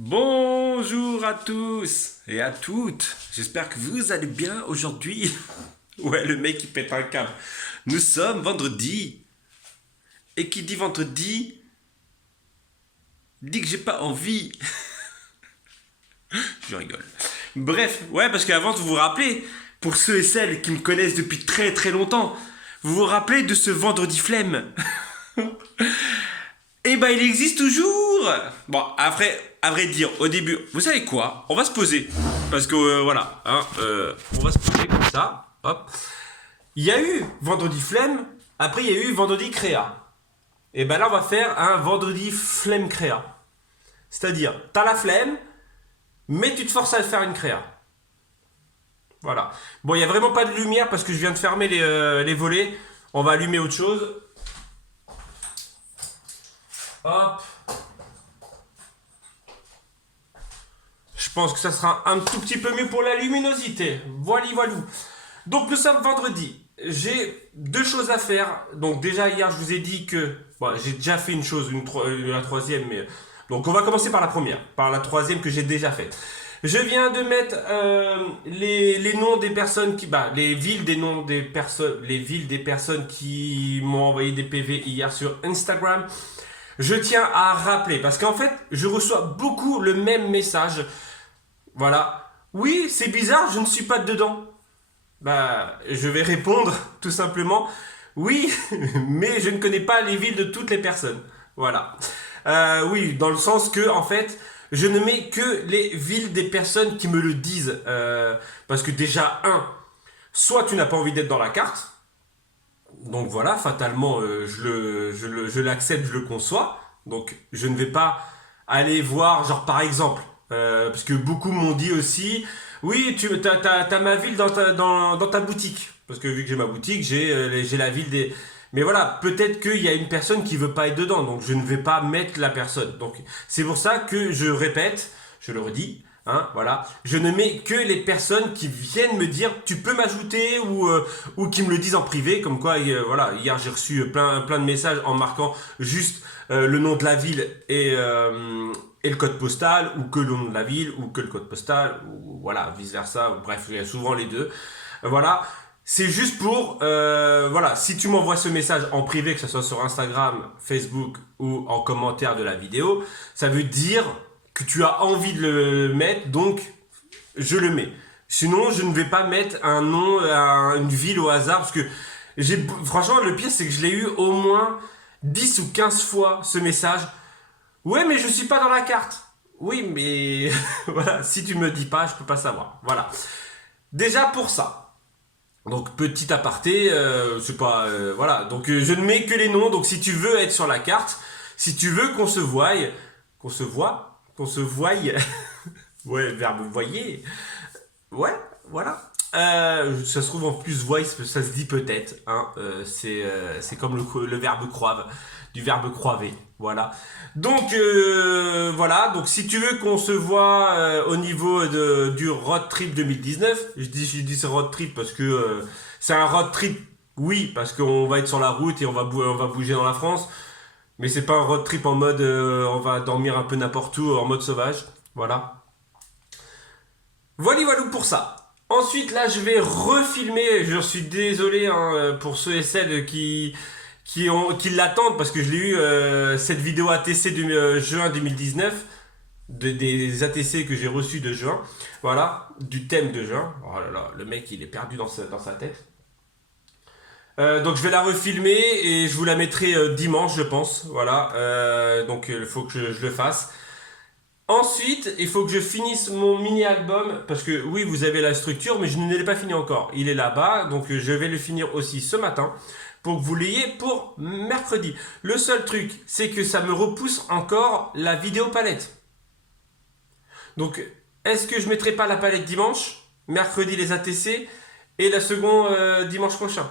Bonjour à tous et à toutes. J'espère que vous allez bien aujourd'hui. Ouais, le mec il pète un câble. Nous sommes vendredi. Et qui dit vendredi dit que j'ai pas envie. Je rigole. Bref, ouais, parce qu'avant, vous vous rappelez, pour ceux et celles qui me connaissent depuis très très longtemps, vous vous rappelez de ce vendredi flemme. Eh ben, il existe toujours. Bon, après, à vrai dire, au début, vous savez quoi? On va se poser. Parce que, voilà, hein, on va se poser comme ça. Hop. Il y a eu vendredi flemme, après il y a eu vendredi créa. Et ben là, on va faire un vendredi flemme créa. C'est-à-dire, t'as la flemme, mais tu te forces à faire une créa. Voilà. Bon, il n'y a vraiment pas de lumière parce que je viens de fermer les volets. On va allumer autre chose. Hop. Je pense que ça sera un tout petit peu mieux pour la luminosité. Voilà, voilà. Donc nous sommes vendredi. J'ai deux choses à faire. Donc déjà hier je vous ai dit que bon, j'ai déjà fait une chose, la troisième, mais donc on va commencer par la première, par la troisième que j'ai déjà faite. Je viens de mettre les noms des personnes qui, les villes des noms des personnes, les villes des personnes qui m'ont envoyé des PV hier sur Instagram. Je tiens à rappeler parce qu'en fait je reçois beaucoup le même message. Voilà. Oui, c'est bizarre, je ne suis pas dedans. Je vais répondre tout simplement. Oui, mais je ne connais pas les villes de toutes les personnes. Voilà. Oui, dans le sens que, en fait, je ne mets que les villes des personnes qui me le disent. Parce que déjà, soit tu n'as pas envie d'être dans la carte. Donc voilà, fatalement, je l'accepte, je le conçois. Donc je ne vais pas aller voir, genre par exemple, parce que beaucoup m'ont dit aussi, oui, t'as ma ville dans ta boutique. Parce que vu que j'ai ma boutique, j'ai la ville des... Mais voilà, peut-être qu'il y a une personne qui veut pas être dedans, donc je ne vais pas mettre la personne. Donc c'est pour ça que je répète, je le redis, hein, voilà, je ne mets que les personnes qui viennent me dire tu peux m'ajouter ou qui me le disent en privé, comme quoi voilà, hier j'ai reçu plein de messages en marquant juste le nom de la ville et le code postal, ou que le nom de la ville, ou que le code postal, ou voilà, vice versa, bref, il y a souvent les deux. Voilà, c'est juste pour, voilà, si tu m'envoies ce message en privé, que ce soit sur Instagram, Facebook ou en commentaire de la vidéo, ça veut dire que tu as envie de le mettre, donc je le mets. Sinon, je ne vais pas mettre un nom, une ville au hasard, parce que franchement, le pire, c'est que je l'ai eu au moins 10 ou 15 fois ce message. Ouais, mais je suis pas dans la carte. Oui, mais voilà, si tu me dis pas, je peux pas savoir. Voilà. Déjà pour ça. Donc petit aparté, c'est pas voilà. Donc je ne mets que les noms. Donc si tu veux être sur la carte, si tu veux qu'on se voie, ouais, verbe voyer. Ouais, voilà. Ça se trouve en plus voice, ça se dit peut-être. Hein, c'est comme le verbe croive, du verbe croiver. Voilà. Donc voilà. Donc si tu veux qu'on se voit au niveau du road trip 2019, je dis ce road trip parce que c'est un road trip. Oui, parce qu'on va être sur la route et on va bouger dans la France. Mais c'est pas un road trip en mode on va dormir un peu n'importe où en mode sauvage. Voilà. Voilà, voilà pour ça. Ensuite, là, je vais refilmer. Je suis désolé hein, pour ceux et celles qui l'attendent parce que je l'ai eu cette vidéo ATC de juin 2019, des ATC que j'ai reçus de juin. Voilà, du thème de juin. Oh là là, le mec, il est perdu dans sa tête. Donc je vais la refilmer et je vous la mettrai dimanche, je pense. Voilà, donc il faut que je le fasse. Ensuite, il faut que je finisse mon mini-album, parce que oui, vous avez la structure, mais je ne l'ai pas fini encore. Il est là-bas, donc je vais le finir aussi ce matin, pour que vous l'ayez pour mercredi. Le seul truc, c'est que ça me repousse encore la vidéo palette. Donc, est-ce que je mettrai pas la palette dimanche, mercredi les ATC, et la seconde dimanche prochain?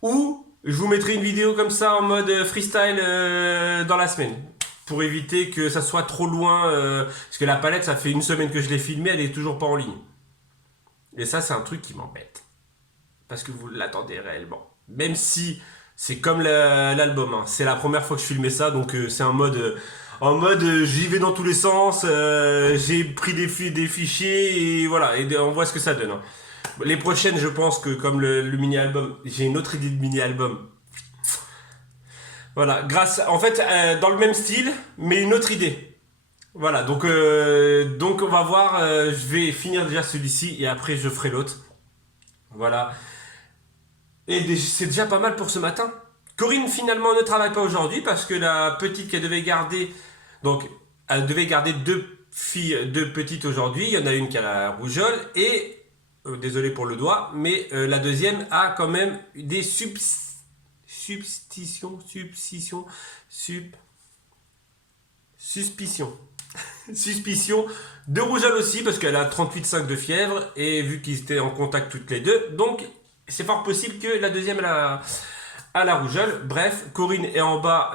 Ou je vous mettrai une vidéo comme ça en mode freestyle dans la semaine pour éviter que ça soit trop loin. Parce que la palette, ça fait une semaine que je l'ai filmée, elle est toujours pas en ligne. Et ça, c'est un truc qui m'embête. Parce que vous l'attendez réellement. Même si c'est comme l'album, hein. C'est la première fois que je filmais ça, donc c'est un mode en mode j'y vais dans tous les sens, j'ai pris des fichiers et voilà, et on voit ce que ça donne. Hein. Les prochaines, je pense que comme le mini-album, j'ai une autre idée de mini-album. Voilà, en fait, dans le même style, mais une autre idée. Voilà, donc on va voir, je vais finir déjà celui-ci et après je ferai l'autre. Voilà. Et c'est déjà pas mal pour ce matin. Corinne finalement ne travaille pas aujourd'hui parce que la petite qu'elle devait garder, donc elle devait garder deux petites aujourd'hui. Il y en a une qui a la rougeole et, désolé pour le doigt, mais la deuxième a quand même des suspicions suspicion de rougeole aussi parce qu'elle a 38,5 de fièvre et vu qu'ils étaient en contact toutes les deux, donc c'est fort possible que la deuxième a la rougeole. Bref, Corinne est en bas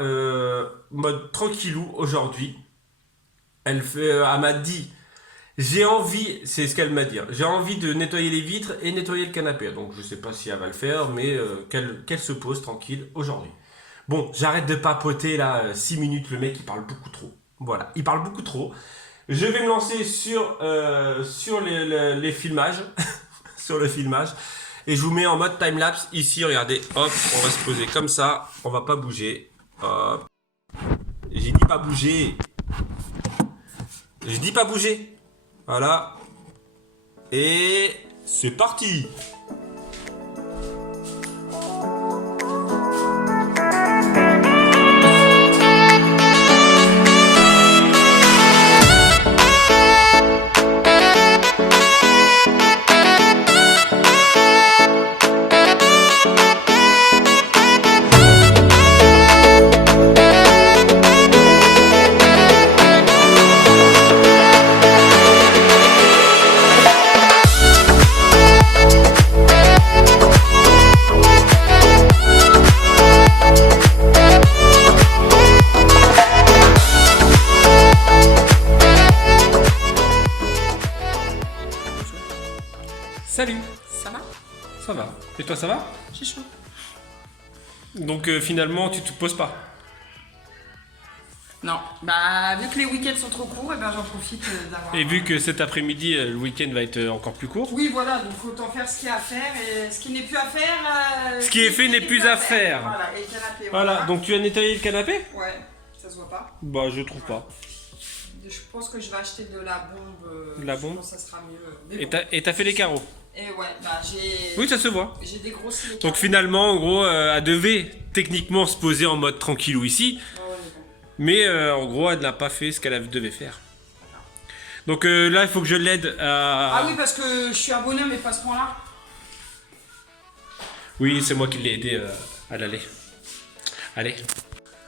mode tranquillou aujourd'hui. Elle m'a dit, j'ai envie, c'est ce qu'elle m'a dit, hein, j'ai envie de nettoyer les vitres et nettoyer le canapé. Donc je sais pas si elle va le faire, mais qu'elle se pose tranquille aujourd'hui. Bon, j'arrête de papoter là, 6 minutes, le mec il parle beaucoup trop. Voilà, il parle beaucoup trop. Je vais me lancer sur les filmages. sur le filmage. Et je vous mets en mode time-lapse. Ici, regardez, hop, on va se poser comme ça. On va pas bouger. Hop. J'ai dit pas bouger. Je dis pas bouger. Voilà. Et c'est parti. Salut. Ça va? Ça va. Et toi, ça va? J'ai chaud. Donc finalement, tu te poses pas? Non, bah vu que les week-ends sont trop courts, et ben j'en profite d'avoir. Et vu que cet après-midi, le week-end va être encore plus court. Oui, voilà, donc autant faire ce qu'il y a à faire et ce qui n'est plus à faire. Ce qui est fait n'est plus à faire. Voilà, et le canapé. Voilà, donc tu as nettoyé le canapé? Ouais, ça se voit pas. Bah, je trouve pas. Je pense que je vais acheter de la bombe. De la bombe? Je pense que ça sera mieux. Mais Et bon. t'as fait les carreaux? Et ouais, bah j'ai. Oui, ça se voit. J'ai dégrossi les Donc finalement, en gros, elle devait techniquement se poser en mode tranquillou ici. Mais en gros, elle n'a pas fait ce qu'elle devait faire. Donc là, il faut que je l'aide à... Ah oui, parce que je suis un bonhomme et pas à ce point-là. Oui, c'est moi qui l'ai aidé à l'aller. Allez.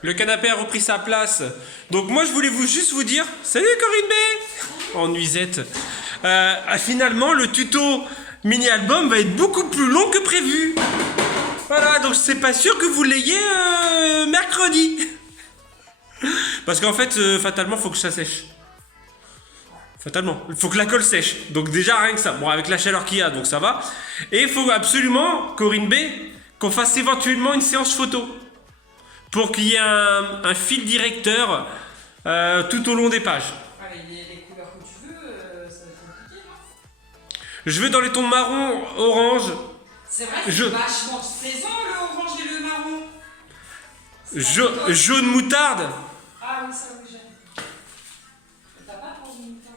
Le canapé a repris sa place. Donc moi, je voulais juste vous dire... Salut Corinne B en nuisette. Finalement, le tuto mini-album va être beaucoup plus long que prévu. Voilà, donc c'est pas sûr que vous l'ayez mercredi. Parce qu'en fait, fatalement, il faut que ça sèche. Fatalement. Il faut que la colle sèche. Donc déjà, rien que ça. Bon, avec la chaleur qu'il y a, donc ça va. Et il faut absolument, Corinne B, qu'on fasse éventuellement une séance photo. Pour qu'il y ait un fil directeur tout au long des pages. Ah, mais les couleurs que tu veux, ça va être compliqué, non? Je veux dans les tons marron, orange, C'est vrai que c'est vachement saison, le orange et le marron. jaune moutarde. Ah oui, ça oui, j'aime. T'as pas pour une moutarde?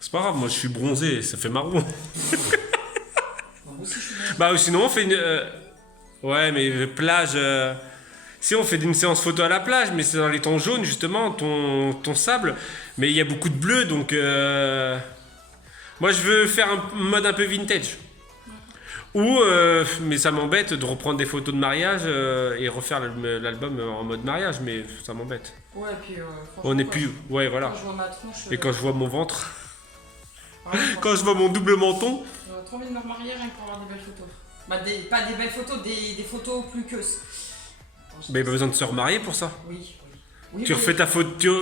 C'est pas grave, moi je suis bronzé, ça fait marron. Moi aussi, je suis bien. Bah sinon on fait une... ouais mais plage... Si on fait une séance photo à la plage, mais c'est dans les tons jaunes justement, ton sable. Mais il y a beaucoup de bleu, donc... Moi je veux faire un mode un peu vintage. Ou, mais ça m'embête de reprendre des photos de mariage et refaire l'album en mode mariage, mais ça m'embête. Ouais, et puis On n'est plus... Ouais, voilà. Quand je vois ma tronche... Et quand je vois mon ventre, ouais, quand je vois mon double menton... J'aurais trop envie de me remarier rien que pour avoir des belles photos. Bah, pas des belles photos, des photos plus que... Mais pas besoin de se remarier pour ça. Oui. Oui, Tu refais ta photo...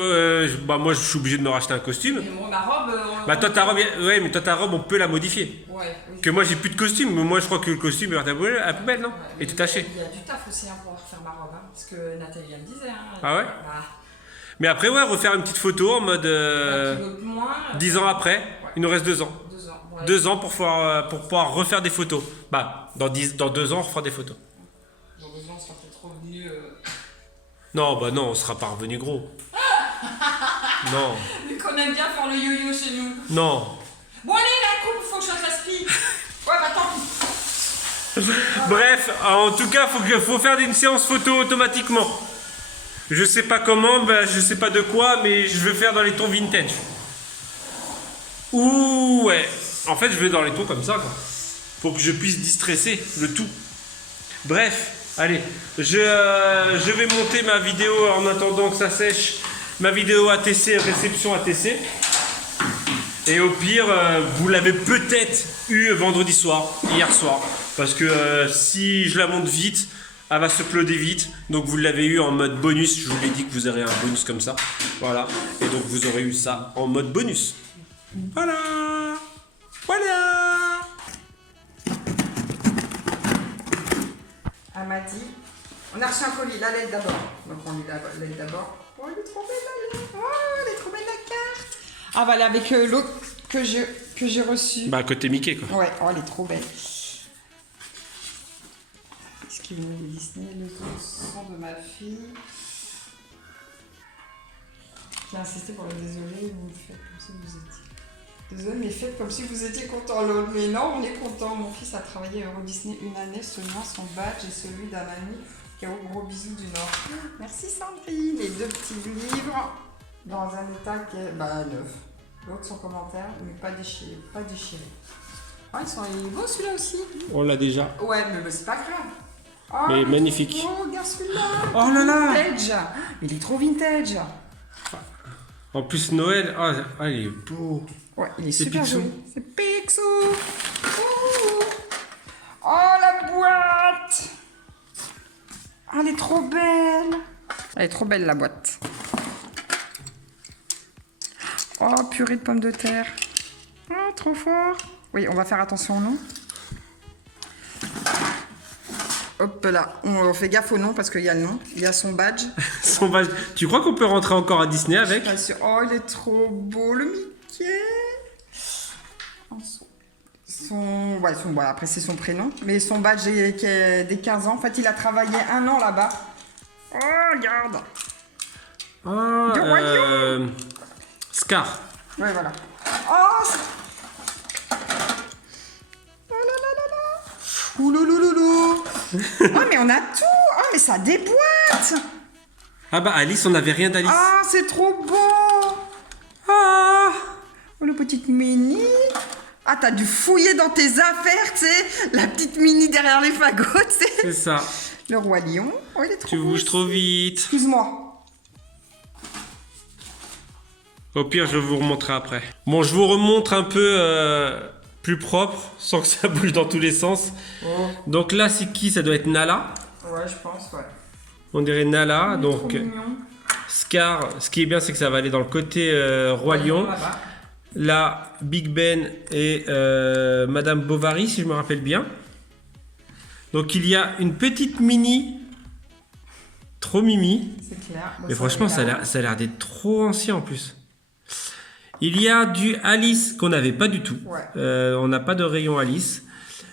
bah moi je suis obligé de me racheter un costume. Mais moi, ma robe... Bah toi ta robe, ouais mais toi ta robe on peut la modifier. Ouais, oui. Que moi j'ai plus de costume, mais moi je crois que le costume est à la poubelle, non? Ouais, Et tout taché. Il y a du taf aussi hein, pour refaire ma robe, hein, parce que Nathalie elle me disait. Hein, Ah ouais? bah, Mais après, ouais, refaire une petite photo en mode Un kilo de moins. 10 ans après. Il nous reste 2 ans. 2 ans. Ouais. 2 ans pour pouvoir refaire des photos. Bah, dans 2 ans, on refera des photos. Dans 2 ans, on sera peut-être revenu. Non, bah non, on sera pas revenu gros. Non, Vu qu'on aime bien faire le yo-yo chez nous. non. Bon, allez, la coupe, faut que je fasse la split. Ouais, bah tant pis. Bref, en tout cas, faut faire une séance photo automatiquement. Je sais pas comment, bah, je sais pas de quoi, mais je veux faire dans les tons vintage. Ouh, ouais. En fait, je vais dans les tons comme ça, quoi. Faut que je puisse distresser le tout. Bref, allez, je vais monter ma vidéo en attendant que ça sèche. Ma vidéo ATC, réception ATC. Et au pire, vous l'avez peut-être eu vendredi soir, hier soir. Parce que si je la monte vite, elle va se uploader vite. Donc vous l'avez eu en mode bonus. Je vous l'ai dit que vous aurez un bonus comme ça. Voilà. Et donc vous aurez eu ça en mode bonus. Voilà. Voilà. Elle m'a dit. On a reçu un colis, la lettre d'abord. Donc on lit la lettre d'abord. Oh, elle est trop belle la lettre. Oh, elle est trop belle la carte. Ah, bah elle est avec l'autre que j'ai reçu. Bah côté Mickey quoi. Ouais, oh, elle est trop belle. Qu'est-ce qu'il veut de Disney? Le son de ma fille. Qui a insisté pour le désolé, vous le faites comme si vous étiez. Désolé, mais faites comme si vous étiez content, lol. Mais non, on est content. Mon fils a travaillé à Euro Disney une année seulement. Son badge et celui d'un ami qui a au gros bisous du Nord. Merci Sandrine. Les 2 petits livres dans un état qui est neuf. L'autre son commentaire, mais pas déchiré. Pas déchiré. Oh, il est beau celui-là aussi. On l'a déjà. Ouais, mais c'est pas grave. Oh, Mais il est magnifique. trop beau, regarde celui-là. Oh là là. Vintage. Il est trop vintage. En plus Noël, ah il est beau. Ouais, il est C'est super Picsou. joli. C'est Picsou. Ouh. Oh, la boîte. Oh, elle est trop belle. Elle est trop belle, la boîte. Oh, purée de pommes de terre. Oh, trop fort. Oui, on va faire attention au nom. Hop là, on fait gaffe au nom parce qu'il y a le nom, il y a son badge. Son badge. Tu crois qu'on peut rentrer encore à Disney avec? Oh, il est trop beau, le Mickey. Après c'est son prénom, mais son badge qui est des 15 ans. En fait, il a travaillé 1 an là-bas. Oh, regarde. Ah, Scar. Ouais, voilà. Oh, là là là là. Ouh loulou. Oh, mais on a tout. Oh, mais ça déboîte. Ah bah Alice, on n'avait rien d'Alice. Ah, c'est trop beau. Ah. Oh, le petite Minnie. Ah, t'as dû fouiller dans tes affaires, tu sais. La petite Minnie derrière les fagots, tu sais. C'est ça. Le roi lion. Oh, il est trop Tu beau. bouges trop vite. Excuse-moi. Au pire, je vous remontrerai après. Bon, je vous remontre un peu plus propre, sans que ça bouge dans tous les sens. Oh. Donc là, c'est qui? Ça doit être Nala. Ouais, je pense, ouais. On dirait Nala. Il est Donc trop mignon. Scar, ce qui est bien, c'est que ça va aller dans le côté Roi Lion. Là-bas. Là, Big Ben et Madame Bovary, si je me rappelle bien. Donc il y a une petite Minnie. Trop mimi. C'est clair. Bon, Mais franchement, ça a l'air d'être trop ancien en plus. Il y a du Alice qu'on n'avait pas du tout. Ouais. On n'a pas de rayon Alice.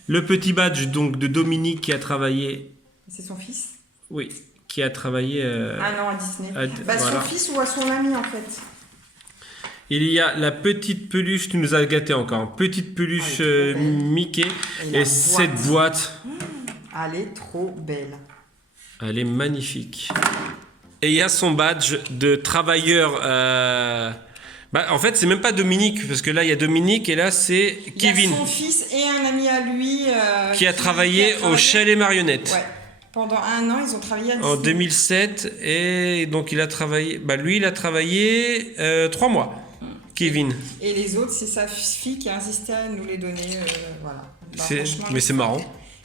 Le petit badge donc de Dominique qui a travaillé. C'est son fils. Oui, qui a travaillé. Ah non, à Disney. voilà. Son fils ou à son ami en fait. Il y a la petite peluche, tu nous as gâté encore. Petite peluche Mickey. la Et cette boîte, Elle est trop belle. elle est magnifique. Et il y a son badge de travailleur. En fait, c'est même pas Dominique, parce que là, il y a Dominique et là, c'est Kevin. Il y a son fils et un ami à lui qui a travaillé au Chalet Marionnettes. Ouais. Pendant 1 an, ils ont travaillé à Disney. En 2007. Et donc, il a travaillé. Lui, il a travaillé 3 mois. Kevin. Et les autres, c'est sa fille qui a insisté à nous les donner. Voilà. Franchement, Mais c'est marrant.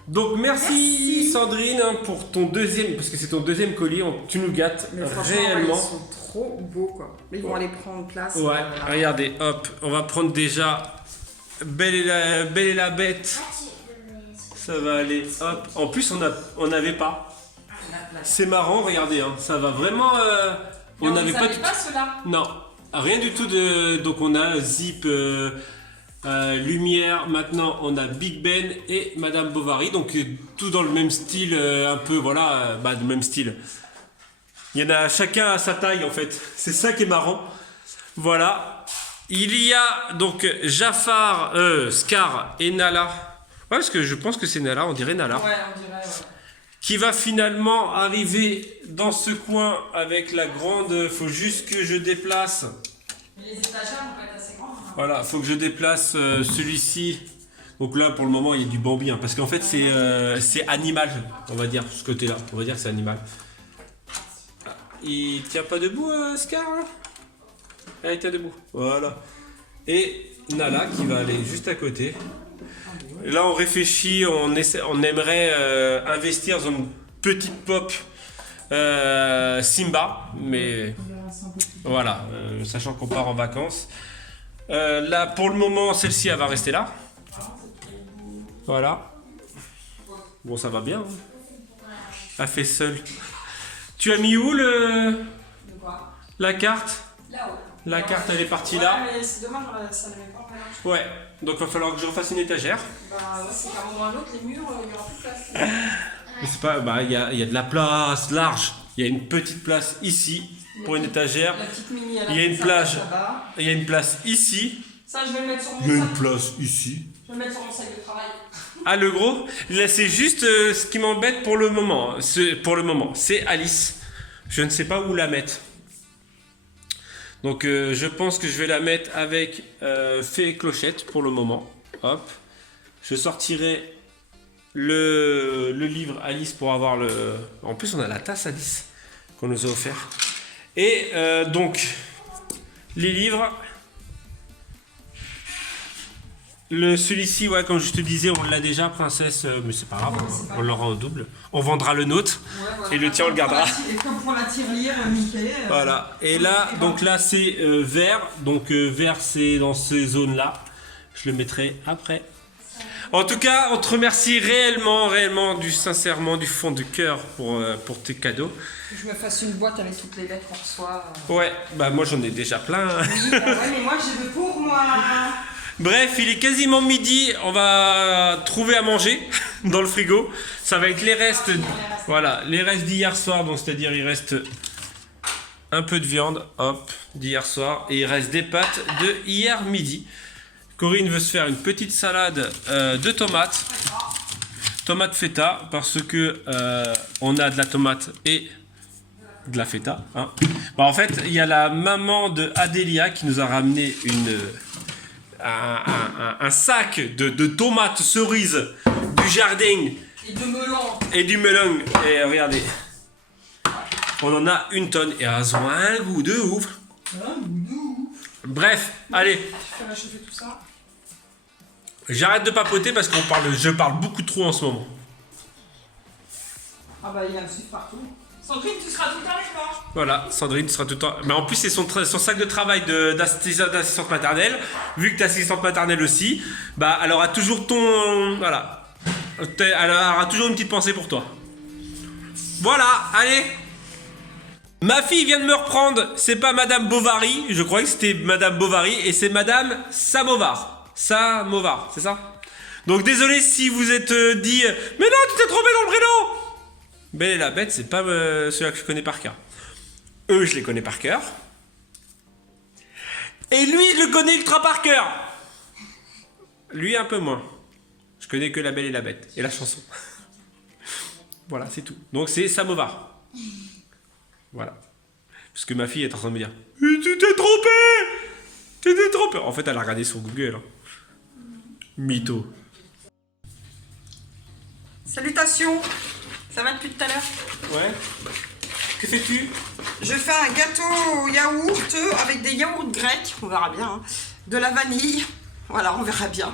Donc merci Sandrine pour ton deuxième, parce que c'est ton deuxième colis, tu nous gâtes Mais franchement, réellement. ils sont trop beaux quoi. Ils vont aller prendre place. Ouais, regardez, hop, on va prendre déjà Belle et la Bête. Ça va aller, hop. En plus, on n'avait pas. C'est marrant, regardez, hein, ça va vraiment On n'avait pas, pas ceux-là. non, rien du tout de. Donc on a Zip, Lumière. Maintenant on a Big Ben et Madame Bovary. Donc tout dans le même style, un peu voilà, le même style. Il y en a chacun à sa taille en fait. C'est ça qui est marrant. Voilà. Il y a donc Jafar, Scar et Nala. Ouais, parce que je pense que c'est Nala, on dirait Nala. Ouais, on dirait, ouais. Qui va finalement arriver dans ce coin avec la grande. Faut juste que je déplace. Mais les étagères vont pas être assez grandes. Hein. Voilà, faut que je déplace celui-ci. Donc là, pour le moment, il y a du Bambi, hein, parce qu'en fait, c'est animal, on va dire, ce côté-là. On va dire que c'est animal. Il tient pas debout, Scar hein. Ah, il tient debout. Voilà. Et Nala qui va aller juste à côté. Et là, on réfléchit, on aimerait investir dans une petite pop Simba, mais voilà, sachant qu'on part en vacances. Là, pour le moment, celle-ci, elle va rester là. Voilà. Bon, ça va bien. Hein. Elle fait seule. Tu as mis où la carte? Là-haut. La carte, elle est partie ouais, là. Mais c'est dommage, ça ne met pas en mélange. Ouais, donc il va falloir que je refasse une étagère. Bah, c'est qu'à un moment ou à l'autre, les murs, il n'y aura plus de place. Mais c'est pas, il y a de la place large. Il y a une petite place ici pour une étagère. La petite mini, Il y a une plage. Il y a une place ici. Ça, je vais le mettre sur mon Il y a sac. une place ici. Je vais le mettre sur mon sac de travail. Ah, le gros, là c'est juste ce qui m'embête pour le moment. C'est Alice. Je ne sais pas où la mettre. Donc je pense que je vais la mettre avec Fée et Clochette pour le moment. Hop. Je sortirai le livre Alice pour avoir le... En plus on a la tasse Alice qu'on nous a offert. Et donc les livres... Celui-ci, ouais, comme je te disais, on l'a déjà, princesse, mais c'est pas grave, on l'aura au double. On vendra le nôtre, ouais, voilà. Et le tien, on le gardera. Et comme pour la tirelire, Mickey. Voilà, et là, donc là, c'est vert, donc vert, c'est dans ces zones-là. Je le mettrai après. En tout cas, on te remercie réellement, sincèrement, du fond du cœur pour tes cadeaux. Je me fasse une boîte avec toutes les lettres qu'on reçoit. Ouais, bah moi j'en ai déjà plein. Oui, bah ouais, mais moi j'ai le pour moi. Bref, il est quasiment midi, on va trouver à manger dans le frigo. Ça va être les restes, voilà, les restes d'hier soir, donc c'est-à-dire il reste un peu de viande, hop, d'hier soir, et il reste des pâtes de hier midi. Corinne veut se faire une petite salade de tomates, tomate feta, parce que on a de la tomate et de la feta. Hein. Bah, en fait, il y a la maman de Adélia qui nous a ramené un sac de tomates cerises du jardin et du melon. Et regardez, on en a une tonne et elles ont un goût de ouf. Bref, allez. J'arrête de papoter parce que je parle beaucoup trop en ce moment. Ah bah il y a un sucre partout. Sandrine, tu seras tout le temps avec moi. Voilà, Sandrine, tu seras tout le temps. Mais en plus, c'est son sac de travail d'assistante maternelle. Vu que tu es assistante maternelle aussi, bah, elle aura toujours voilà. Elle aura toujours une petite pensée pour toi. Voilà, allez. Ma fille vient de me reprendre. C'est pas Madame Bovary. Je croyais que c'était Madame Bovary. Et c'est Madame Samovar. Samovar, c'est ça? Donc désolé si vous êtes dit mais non, tu t'es trompé dans le prénom. Belle et la Bête, c'est pas ceux-là que je connais par cœur. Eux, je les connais par cœur. Et lui, je le connais ultra par cœur. Lui, un peu moins. Je connais que La Belle et la Bête. Et la chanson. Voilà, c'est tout. Donc c'est Samovar. Voilà. Parce que ma fille est en train de me dire tu t'es trompé. Tu t'es trompé. En fait, elle a regardé sur Google. Hein. Mytho. Salutations. Ça va depuis tout à l'heure? Ouais. Que fais-tu? Je fais un gâteau au yaourt avec des yaourts grecs, on verra bien, hein. De la vanille, voilà, on verra bien.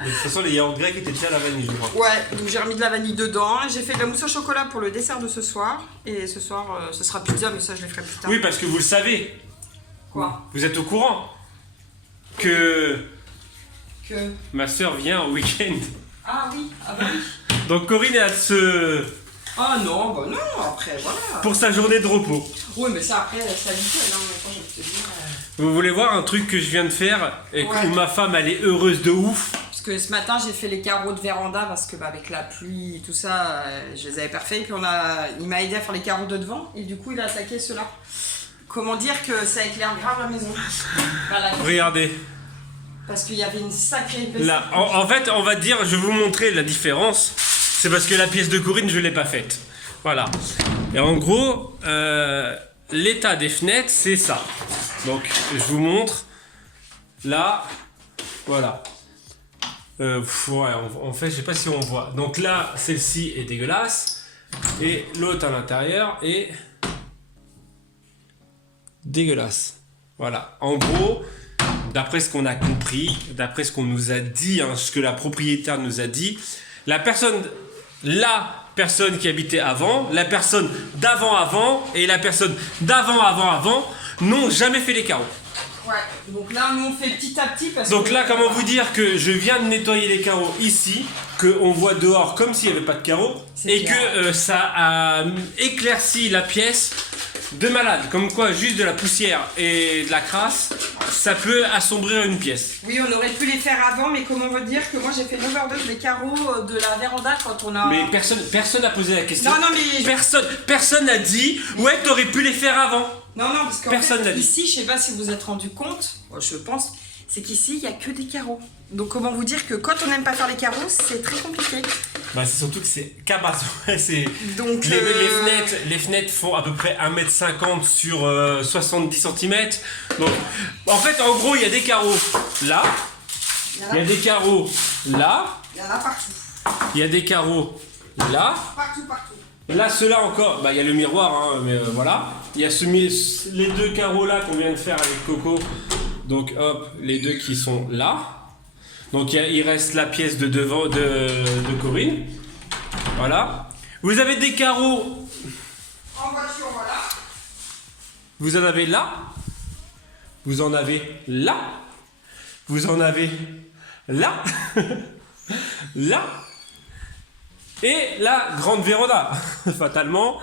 De toute façon, les yaourts grecs étaient déjà à la vanille, je crois. Ouais, donc j'ai remis de la vanille dedans, j'ai fait de la mousse au chocolat pour le dessert de ce soir, et ce soir, ce sera pizza, mais ça je le ferai plus tard. Oui, parce que vous le savez. Quoi? Vous êtes au courant que Que ma soeur vient au week-end. Ah oui, ah bah oui. Donc Corinne, elle se Ah non, bah non, après, voilà. Pour sa journée de repos. Oui, mais ça, après, c'est habituel, hein, mais quand je vais te dire... Vous voulez voir un truc que je viens de faire et Ouais. où ma femme elle est heureuse de ouf? Parce que ce matin, j'ai fait les carreaux de véranda parce que avec la pluie et tout ça, je les avais pas fait. Et puis il m'a aidé à faire les carreaux de devant et du coup, il a attaqué ceux-là. Comment dire que ça éclaire grave la maison. Voilà. Regardez. Parce qu'il y avait une sacrée... Là, en fait, on va dire, je vais vous montrer la différence. C'est parce que la pièce de Corinne, je l'ai pas faite. Voilà. Et en gros, l'état des fenêtres, c'est ça. Donc, je vous montre. Là, voilà. Ouais, en fait, je sais pas si on voit. Donc là, celle-ci est dégueulasse. Et l'autre à l'intérieur est dégueulasse. Voilà. En gros, d'après ce qu'on a compris, d'après ce qu'on nous a dit, hein, ce que la propriétaire nous a dit, la personne qui habitait avant, la personne d'avant et la personne d'avant n'ont jamais fait les carreaux. Ouais, donc là, nous on fait petit à petit parce Donc que... là, comment vous dire que je viens de nettoyer les carreaux ici, qu'on voit dehors comme s'il n'y avait pas de carreaux, C'est et clair. que ça a éclairci la pièce de malade. Comme quoi, juste de la poussière et de la crasse, ça peut assombrir une pièce. Oui, on aurait pu les faire avant, mais comment veut dire que moi j'ai fait une overdose des carreaux de la véranda quand on a... Mais personne n'a posé la question. Non, mais... Personne n'a dit, ouais, t'aurais pu les faire avant. Non, parce qu'en Personne n'a fait, dit. ici, je sais pas si vous vous êtes rendu compte, moi, je pense, c'est qu'ici, il n'y a que des carreaux. Donc comment vous dire que quand on n'aime pas faire les carreaux, c'est très compliqué. Bah, c'est surtout que c'est cabasse. c'est... Donc Les fenêtres font à peu près 1m50 sur 70 cm. Donc, en fait, en gros, il y a des carreaux là. Il y a des carreaux là. Il y en a partout. Il y a des carreaux là. Partout. Là, ceux-là encore, bah, il y a le miroir, hein, mais voilà. Il y a les deux carreaux là qu'on vient de faire avec Coco. Donc, hop, les deux qui sont là. Donc, il reste la pièce de devant de Corinne. Voilà. Vous avez des carreaux. En voiture, voilà. Vous en avez là. Vous en avez là. Vous en avez là. Là. Et la grande véranda, fatalement.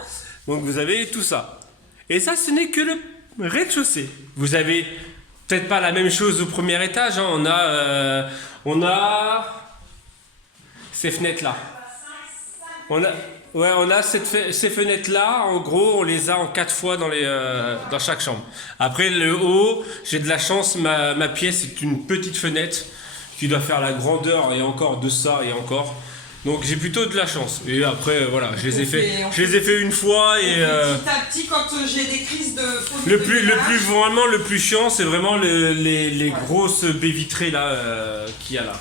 Donc vous avez tout ça. Et ça, ce n'est que le rez-de-chaussée. Vous avez peut-être pas la même chose au premier étage. Hein. On a ces fenêtres-là. On a ces fenêtres-là. En gros, on les a en 4 fois dans chaque chambre. Après, le haut, j'ai de la chance. Ma pièce est une petite fenêtre qui doit faire la grandeur et encore de ça et encore. Donc j'ai plutôt de la chance. Et après, voilà, je les ai fait une fois et Petit à petit, quand j'ai des crises de faute vraiment le plus chiant, c'est vraiment les grosses baies vitrées là qu'il y a là.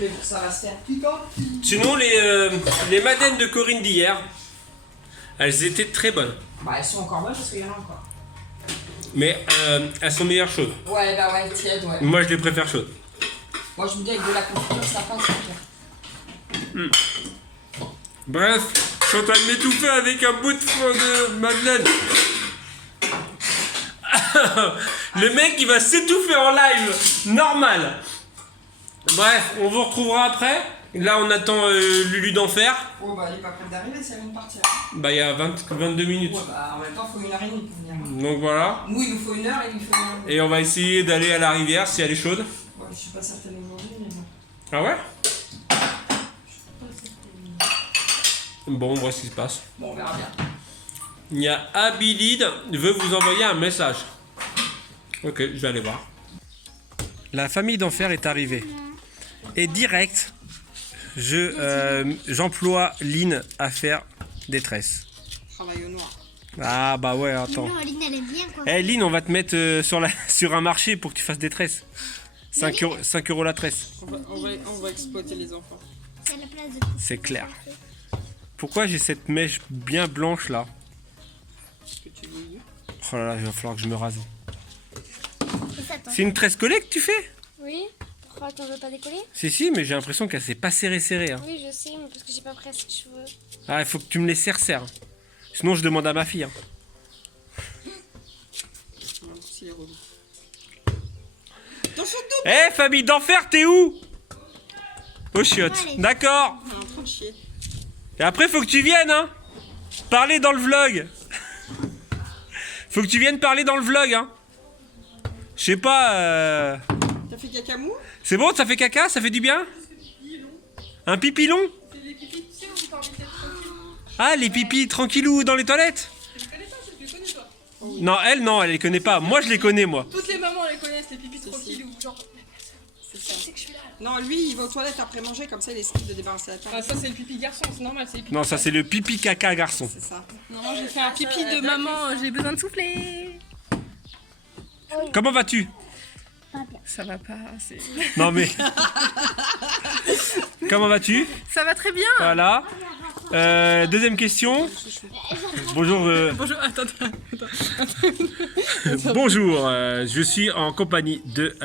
Mais bon, ça va se faire petit à petit. Sinon les madeleines de Corinne d'hier, elles étaient très bonnes. Bah, elles sont encore bonnes parce qu'il y en a encore. Mais elles sont meilleures chaudes. Ouais, bah ouais, tiède, ouais. Moi je les préfère chaudes. Moi, je me dis avec de la confiture, ça passe. Bref, je suis en train de m'étouffer avec un bout de madeleine. Le mec il va s'étouffer en live, normal. Bref, on vous retrouvera après. Là on attend Lulu d'Enfer. Oh bah elle est pas prête d'arriver, ça vient de partir. Bah il y a 22 minutes. Ouais bah en même temps, il faut 1h30 pour venir. Donc voilà. Nous, il nous faut 1 heure et il nous faut 1 heure. Et on va essayer d'aller à la rivière si elle est chaude. Ouais, je suis pas certaine aujourd'hui, mais bon. Ah ouais? Bon, on voit ce qui se passe. Bon, on verra bien. Il y a Abilid veut vous envoyer un message. Ok, je vais aller voir. La famille d'Enfer est arrivée. Et direct, j'emploie Lynn à faire des tresses. Travail au noir. Ah bah ouais, attends. Non, Aline, elle aime bien quoi. Eh Lynn, on va te mettre sur un marché pour que tu fasses des tresses. 5 euros la tresse. On va exploiter les enfants. C'est à la place de tout. C'est clair. Pourquoi j'ai cette mèche bien blanche là? Que tu veux. Oh là là, il va falloir que je me rase. Et ça, toi? C'est une tresse collée que tu fais? Oui. Pourquoi t'en veux pas décoller? Si, mais j'ai l'impression qu'elle s'est pas serrée. Hein. Oui, je sais, mais parce que j'ai pas pris assez de cheveux. Ah, il faut que tu me les serres. Sinon, je demande à ma fille. Hein. C'est relou. Eh, famille d'Enfer, t'es où? Au chiottes. Allez. D'accord. On est en train de chier. Et après, faut que tu viennes, hein. Parlez dans le vlog. Faut que tu viennes parler dans le vlog, hein. Je sais pas... T'as fait caca mou? C'est bon, ça fait caca? Ça fait du bien? Un pipi long? C'est les pipis, tu sais, où t'as envie d'être tranquille. Ah, les pipis tranquillou dans les toilettes? Tu les connais pas, tu les connais toi? Non, elle les connaît pas. Moi, je les connais, moi. Toutes les mamans les connaissent, les pipis tranquilles ou genre. C'est ça. Que je suis là. Non, lui, il va aux toilettes après manger, comme ça il esquive de débarrasser la table. Ah, ça c'est le pipi garçon, c'est normal, c'est les pipis. Non, ça, c'est le pipi caca garçon. C'est ça. Non, j'ai fait un pipi de maman, j'ai besoin de souffler. Comment vas-tu? Ça va pas, c'est. Non, mais... Comment vas-tu? Ça va très bien. Voilà. Deuxième question. Bonjour. Bonjour, attends. Bonjour, je suis en compagnie de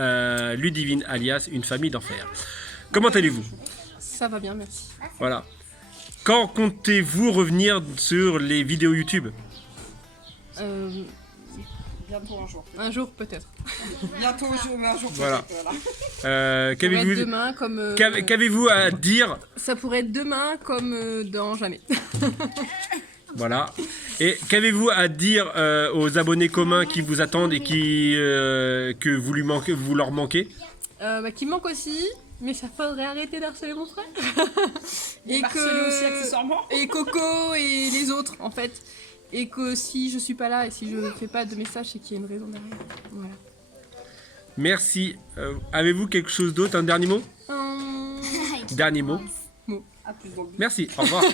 Ludivine, alias Une famille d'enfer. Comment allez-vous? Ça va bien, merci. Voilà. Quand comptez-vous revenir sur les vidéos YouTube? Bientôt un jour. Un jour peut-être. Bientôt un jour Voilà. peut-être. Voilà. Qu'avez-vous Demain comme. qu'avez-vous à dire? Ça pourrait être demain comme dans jamais. Voilà. Et qu'avez-vous à dire aux abonnés communs qui vous attendent et que vous leur manquez? Qui manque aussi, mais ça faudrait arrêter d'harceler mon frère. Et aussi accessoirement. Et Coco et les autres en fait. Et que si je suis pas là et si je fais pas de message, c'est qu'il y a une raison derrière. Voilà. Merci. Avez-vous quelque chose d'autre? Un dernier mot? Dernier mot. À plus dans le Merci. Au revoir. La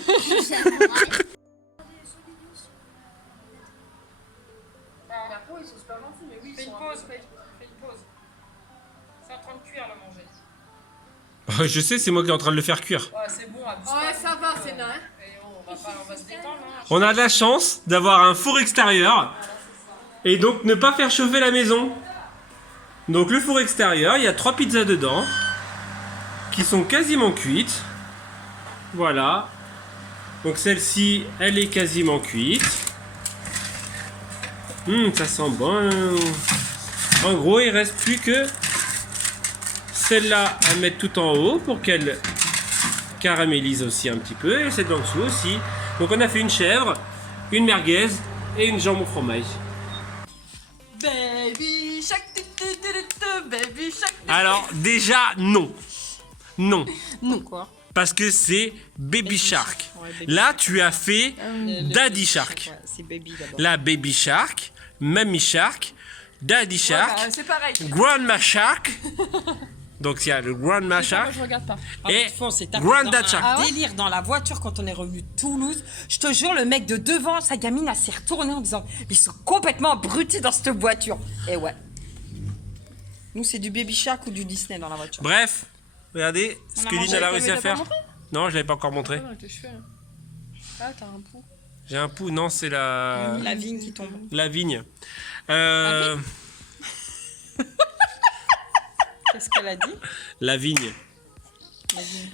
peau, ils sont super gentils, mais oui, fais une pause. Fais une pause. C'est en train de cuire, le manger. Je sais, c'est moi qui est en train de le faire cuire. Ouais, c'est bon, abuse pas. Ouais, ça va, c'est nain. Et on va se détendre. Hein. On a de la chance d'avoir un four extérieur et donc ne pas faire chauffer la maison. Donc le four extérieur, il y a 3 pizzas dedans qui sont quasiment cuites. Voilà. Donc celle-ci, elle est quasiment cuite. Ça sent bon. En gros, il reste plus que celle-là à mettre tout en haut pour qu'elle caramélise aussi un petit peu. Et celle d'en dessous aussi. Donc on a fait une chèvre, une merguez et une jambe au fromage. Baby shark, baby shark. Alors déjà non. Non. Non quoi. Parce que c'est Baby Shark. Ouais, Baby Là tu as fait Daddy Shark. Ouais, c'est baby d'abord. Là Baby Shark, Mammy Shark, Daddy Shark, C'est pareil. Grandma Shark. Donc il y a le Grandma Shark Je regarde pas. et On s'est tapé Grandad dans Shark. un délire dans la voiture quand on est revenu de Toulouse. Je te jure, le mec de devant, sa gamine, elle s'est retournée en disant ils sont complètement abrutis dans cette voiture. Et ouais. Nous, c'est du Baby Shark ou du Disney dans la voiture. Bref, regardez ce que mangé. Lynn elle a T'avais réussi à pas faire. montré Non, je l'avais pas encore montré. Avec les cheveux. Ah, t'as un pouls. J'ai un pouls, non, c'est la La vigne qui tombe. la vigne. Qu'est-ce qu'elle a dit? La vigne.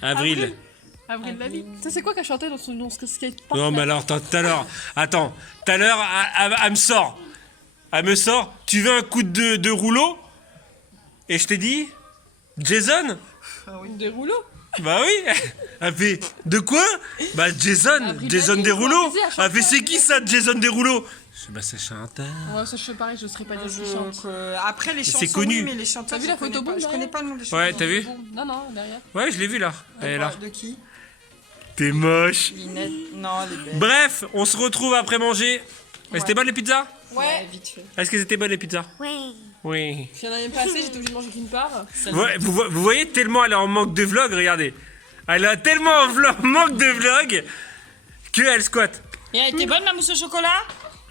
Avril. Avril Lavigne. Ça, c'est quoi qu'elle chantait dans son skatepark? Non, mais alors, tout à l'heure, attends, tout à l'heure, elle me sort. Elle me sort, tu veux un coup de rouleau? Et je t'ai dit, Jason? Des rouleaux. Bah oui. Elle fait, de quoi? Bah Jason, Avril Jason Lavigne, Derulo. quoi, vas-y, elle chante Elle fait, pas, c'est qui ça, Jason Derulo? Je dis, bah c'est chanteur. Ouais, ça, je fais pareil, je serais pas dire qui chante. Donc, après, les C'est chansons, connu. oui, mais les chanteurs, T'as vu je la photo connais pas. boum, Je connais pas le nom des chanteurs. Ouais, t'as vu? Non, non, derrière. Ouais, je l'ai vu là. Elle est là. De qui? T'es moche. Linette. Non, elle est belle. Bref, on se retrouve après manger. C'était bonne les pizzas? Ouais, vite fait. Est-ce qu'elles étaient bonnes les pizzas? Ouais. Oui. S'il y en a même pas assez, j'étais obligée de manger qu'une part. Ouais, vous voyez tellement elle est en manque de vlog, regardez. Elle a tellement en manque de vlog qu'elle squatte. Et elle était bonne, ma mousse au chocolat?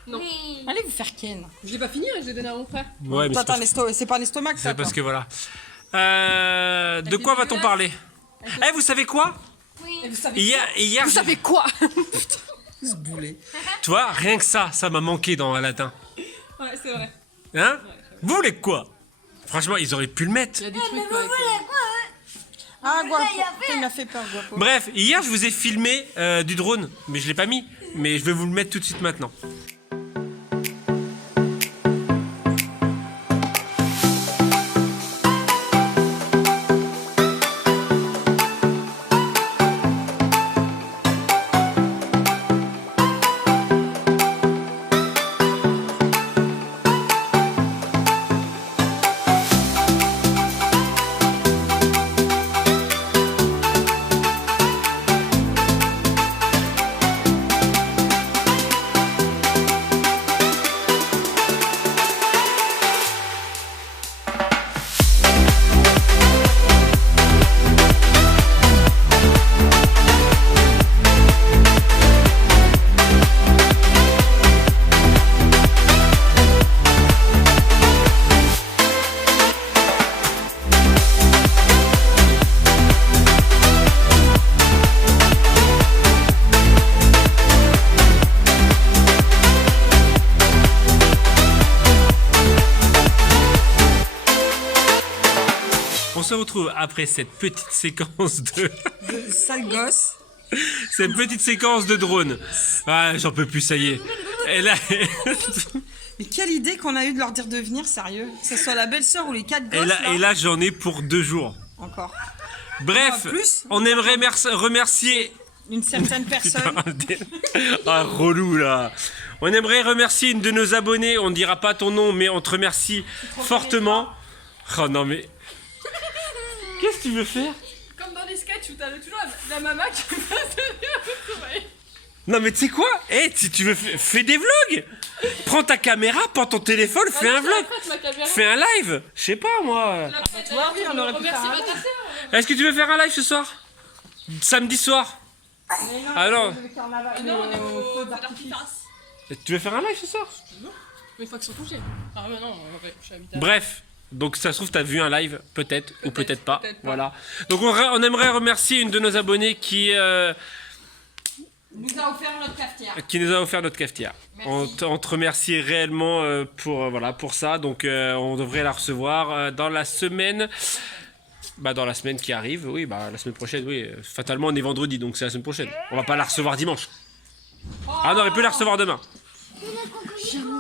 Non. Allez vous faire ken. Je l'ai pas fini, je l'ai donné à mon frère. Ouais, mais Toi, c'est c'est pas un estomac, ça. parce toi. que voilà. De quoi va-t-on parler? Eh, vous savez quoi? Et vous savez Hier, Vous savez quoi? Ce boulet. tu vois, rien que ça m'a manqué dans un latin. Ouais, c'est vrai. Hein? Vous voulez quoi? Franchement, ils auraient pu le mettre. Il y a des trucs quoi, avec Ah, Guapo. Il m'a fait peur, Guapo. Bref, hier, je vous ai filmé du drone, mais je l'ai pas mis. Mais je vais vous le mettre tout de suite maintenant. On se retrouve après cette petite séquence de... De sale gosse. cette petite séquence de drone. Ah, j'en peux plus, ça y est. Et là... Mais quelle idée qu'on a eu de leur dire de venir, sérieux. Que ce soit la belle-sœur ou les 4 gosses. Et là j'en ai pour 2 jours. Encore. Bref, En plus, on aimerait remercier... Une certaine personne. Ah, relou là. On aimerait remercier une de nos abonnés. On ne dira pas ton nom, mais on te remercie fortement. Oh non mais... Qu'est-ce que tu veux faire? Comme dans les sketchs où t'as toujours la maman qui passe de Non mais tu sais quoi? Si tu veux, fais des vlogs. Prends ta caméra, prends ton téléphone, fais un vlog. Fais un live. Je sais pas moi. Toi, oui, on aurait pu faire un live. Est-ce que tu veux faire un live ce soir? Samedi soir? Mais non, Ah non. c'est le carnaval, Non, on est le au feu feu d'artifice. d'artifice. Tu veux faire un live ce soir? Mais une fois qu'ils sont couchés. Ah, mais non, ouais, je suis habitée. Bref, donc ça se trouve t'as vu un live, peut-être ou peut-être pas. peut-être pas. Voilà. Donc on aimerait remercier une de nos abonnés qui Nous a offert notre cafetière. nous a offert notre cafetière. Merci. On te remercie réellement pour ça. Donc on devrait la recevoir dans la semaine. Dans la semaine qui arrive, oui, la semaine prochaine, oui. Fatalement, on est vendredi, donc c'est la semaine prochaine. On va pas la recevoir dimanche. Ah non, on peut la recevoir demain.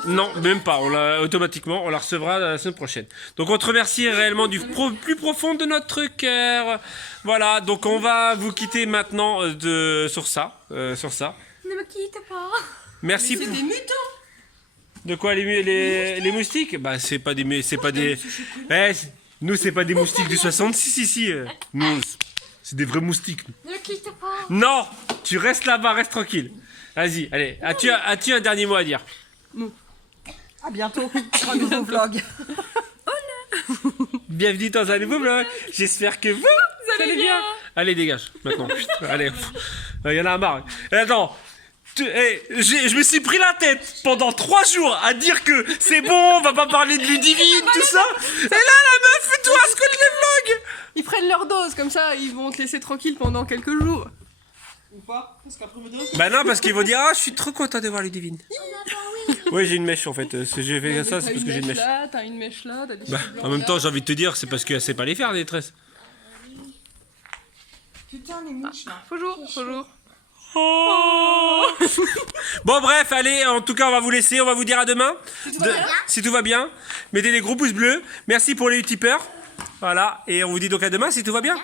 Non, même pas. Automatiquement, on la recevra la semaine prochaine. Donc on te remercie réellement du plus profond de notre cœur. Voilà, donc on va vous quitter maintenant sur ça. Ne me quitte pas. Merci. C'est des mutants. De quoi les moustiques? C'est pas des. Nous c'est pas des moustiques du 66 ici. Nous c'est des vrais moustiques. Ne me quitte pas. Non, tu restes là-bas, reste tranquille. Vas-y, allez. As-tu un dernier mot à dire? À bientôt pour un nouveau vlog. Bienvenue dans un nouveau vlog. J'espère que vous allez bien. Allez, dégage maintenant. Allez, il y en a marre. Attends. Je me suis pris la tête pendant 3 jours à dire que c'est bon, on va pas parler de Ludivine, tout ça. Et là, la meuf, toi, scoute les vlogs. Ils prennent leur dose, comme ça ils vont te laisser tranquille pendant quelques jours. Ou pas? Parce qu'après vous deux. Non, parce qu'ils vont dire je suis trop content de voir Ludivine. Oui, j'ai une mèche en fait. Si j'ai fait ça, c'est parce que j'ai une mèche. Là, t'as une mèche là, t'as des cheveux blancs En même là. temps, j'ai envie de te dire, c'est parce qu'elle sait pas les faire, les tresses. Putain, les mouches là. Faut jour. Bon bref, allez, en tout cas on va vous laisser, on va vous dire à demain. Si tout va bien. Mettez des gros pouces bleus. Merci pour les utipeurs. Voilà, et on vous dit donc à demain si tout va bien.